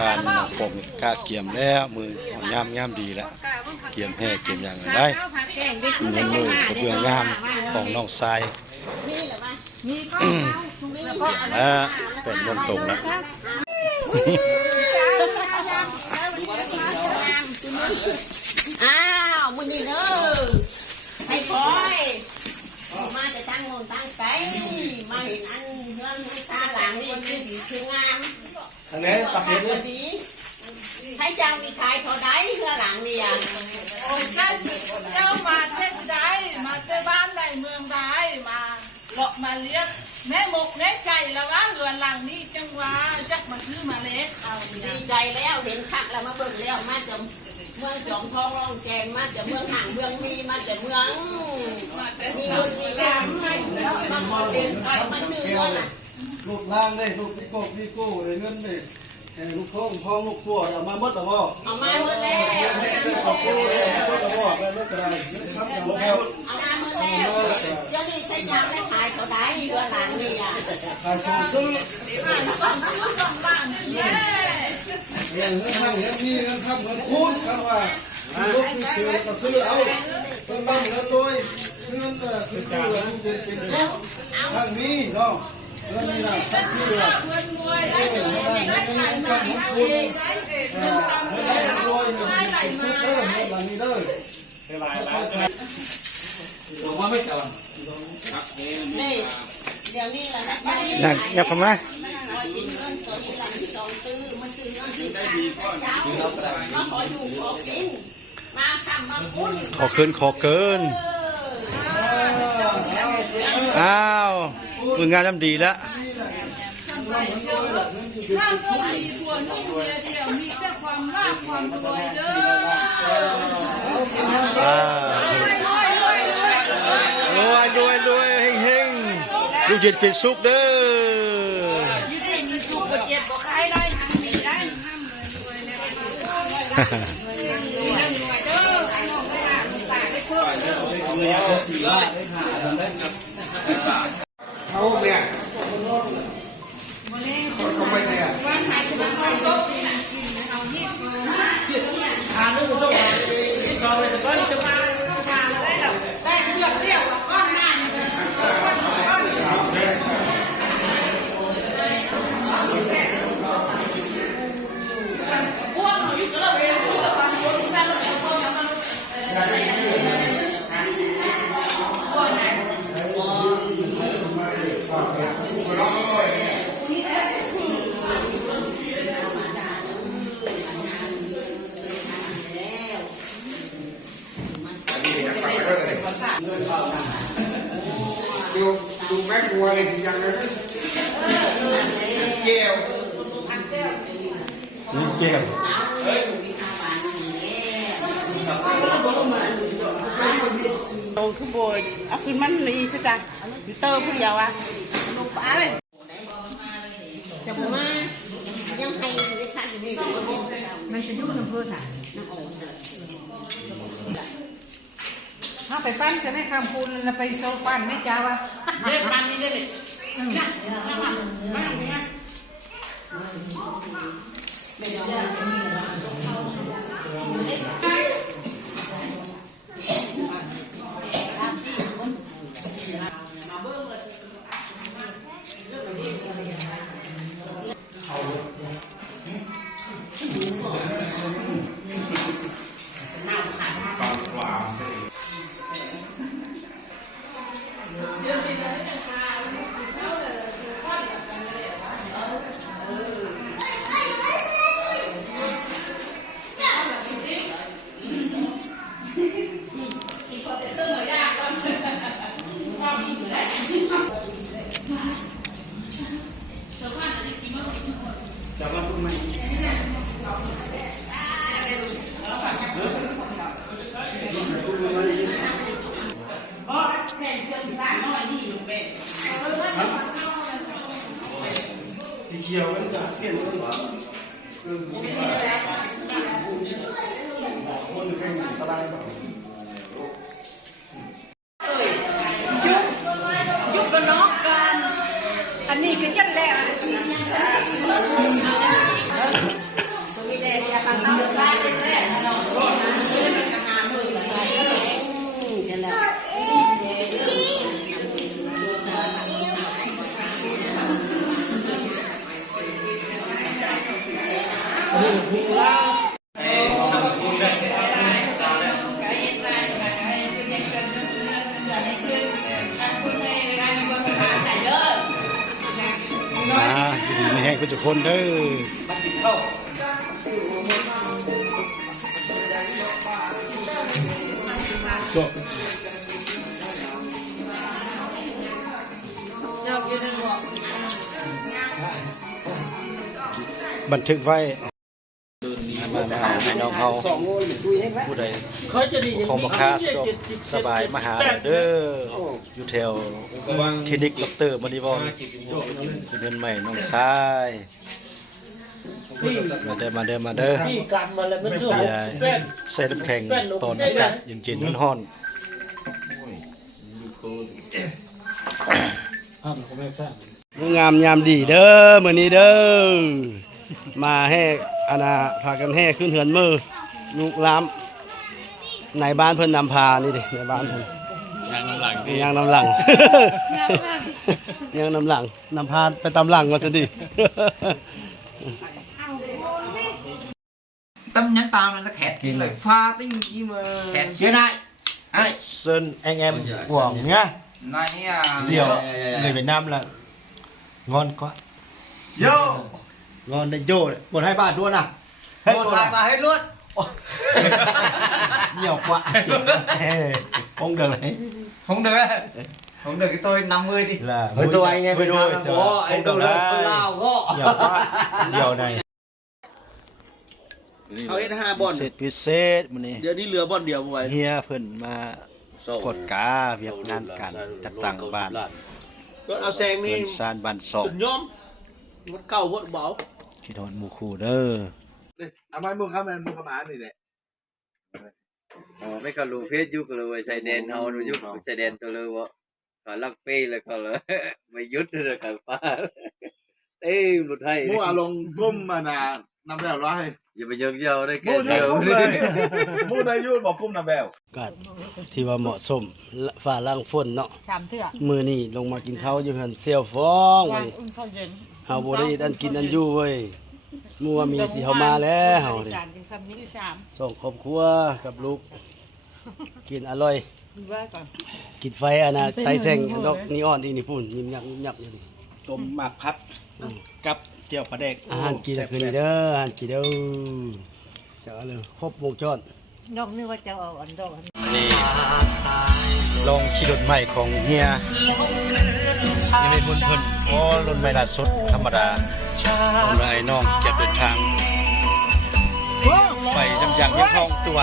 การผมกล้าเกี่ยมแล้วมืองามดีแล้วเกี่ยมแห่เกี่ยมอย่างไรเงินมือกระเบื้องงามของน้องทรายเป็นบนตรงแล้วอ้าวมึงนี่เนอะให้คอยมาจะตั้งโน่นตั้งใจมาเห็นอันเรื่องตาหลังนี่คืองามอันนี้ตักเห็นเลยดีให้เจ้ามีขายเขาได้เรื่องหลังนี่อ่ะโอ้เจ้ามาเทศได้มาเจ้าบ้านใดเมืองได้มาเลาะมาเลี้ยงแม่หมกแม่ไก่แล้วว่าเรือนหลังนี้จังหวะจักมาซื้อมาเล็กเอาดีใจแล้วเห็นคักแล้วมาเบิ่งแล้วมาจะเมืองจอมทองร่องแจงมาจะเมืองห่างเมืองมีมาจะเมืองมีเงินมีงามมาขอเดินไปมาซื้อเงินอ่ะลูกล่างได้ลูกพี่โก้พี่กู้เลยเงินเลยลูกท้องลูกตัวเอามาหมดหรือเปล่าเอามาหมดแล้วขอบคุณเลยหมดหรือเปล่าแล้วไม่เป็นไรครับอย่างแล้วเอามาหมดแล้วเจ้านี่ใช้ยางได้ขายเขาได้เรื่องหลังนี่อ่ะขายชมตู้สองบ้านเย้เงินทำเงินมีเงินทำเงินคูณครับว่าลูกพี่เสือก็ซื้อเอาเงินบ้านเงินตัวเงินคือเงินเป็นทางนี้เนาะเงินนี่นะทั้งที่ว่าเงินรวยได้เลยได้ขายมาได้เงินรวยได้ไหลมาเงินหลังนี้เด้อผมว่าไม่จบนี่เดี๋ยวนี้แหละนะอยากทำไมกินเงินตัวนี้หลังที่สองตื้อมันซื้อเงินที่สามเจ้ามาขออยู่ขอกินมาทำมาคุ้นขอเกินอ้าวมืองานทำดีแล้วถ้าเขามีผัวนุ่งเดียวมีแต่ความรักความรวยเด้รวยเฮงลูกจิตเป็นสุขเด้ออยู่ดีมีสุขบ่เจ็บบ่คายได้มีได้ห้ามเลยรวยแล้วรวยเด้อน้องได้ฝากได้เพิ่มเด้อเขาเนี่ยเขาไปไหนอ่ะบ้านหายไปบ้านโต๊ะนี่นะกินเอานี่นู่นต้องที่เขาเลยแต่ก็จะมาได้แล้วได้เลือกเรียกว่าก้อนหน้าพวกเราอยู่กับเราเองพวกเราฟังคนที่ได้เราเองพวกเราดูแม่บัวเลยยังไงเจียวเจ็บโตขึ้นบนเอาขึ้นมันลีใช่จ้ะเตอร์ผู้เดียวอ่ะลงป้าเลยจะมายังให้ได้คันอยู่นี่มันจะยุ่งน้ำเพื่อนอ่ะถ้าไปปั้นจะได้คำพูดแล้วไปโซปั้นไม่จ้าวะเรียกปั้นนี่ได้เลยนะบ้านนี่ฮะไม่ยอจากวันพรุ่งนี้สีเขียวเป็นสัตว์เปลี่ยนตัวหรอคนเป็นตารางแบบยุกกันนอกกันอันนี้คือจันแรก จะดีไม่แห้งก็จะคนเด้อก็บันทึกไว้มาให้น้องเขาผู้ใดขอบักคาสบายมาหาเด้ออยู่แถวคลินิกดร.มณีวรเดินใหม่น้องชายมาเด้อใส่น้ำแข็งตอนอากาศเย็นๆร้อนๆงามยามดีเด้อมื้อนี้เด้อมาให้อาณาพากันแห่ขึ้นเหือนมือลูกล้ำในบ้านเพิ่นนำพานี่ดิในบ้านเพิ่นยางน้ำหลังยางน้ำหลังนำพาไปตำหลังมาซะดิ tâm nhắn tao là nó khẹt lại pha tinh gì mà khẹt chưa này ai Sơn anh em Quảng nhá này à điều người Việt Nam là ngon quá vô ngon đấy vô đấy 1-2 bát luôn à hết 1-2 bà hết luôn nhiều quá không được đấy không được không được cái tôi 50 đi là với tôi anh em với đôi anh tôi là lao gõ nhiều quá nhiều này เอาเอ็ด5บอล พิเศษมื้อนี้ เดี๋ยวนี้เหลือบอลเดียวบ่ไหว เฮียเพิ่นมากดกาเวียกงานกันจัดตั้งบ้าน ก็เอาแซงนี่ เพิ่นซานบ้านสอง จนยอมมันเก่าบ่เบา คิดฮอดหมู่คู่เด้อ เอาไม้มึงครับแม่มึงเข้ามานี่แหละ mấy con lùa phía chú lùa xài đèn hầu rồi chú xài đèn tôi lùa còn lắc pi là còn là mày dứt rồi càng phá ê một hay มู่เอาลงก้มมาน่ะนำแล้วร้อย giờ bây giờ giờ đây มู่ cái ได้ giờ กุ้มเลยมู่ได้ยุ่นบอกกุ้มนำแล้ว ก็ที่ว่าเหมาะสมฝ่าล่างฝนเนาะ สามเถื่อ มื้อนี้ลงมากินข้าวอยู่เฮือนเสี่ยวฟ้องวันนี้ อุ่นข้าวเย็น เฮาบ่ได้อันกินอันอยู่เว้ยมัวมีสิเฮามาแล้วเฮานี่ สามถึง3 นิ้ว ส่งครอบครัวกับลูก กินอร่อย ดูไว้ก่อน กินไฟอันน่ะไตแสงดอกนีออนที่นี่พุ่นยิ้มยักอยู่นี่ ต้มหมากพัดกับเจียวปลาแดก อาหารกินคืนนี้เด้ออาหารกินเด้อจะเอาเลยครบวงจร นอกนึกว่าจะเอาอันดอก นี่ลองขี่รถใหม่ของเฮียยังไม่บนเพิ่นโอ้รถใหม่ล่าสุดธรรมดาเอาเลยน้องเก็บเดินทางไปจำยังยังทองตัว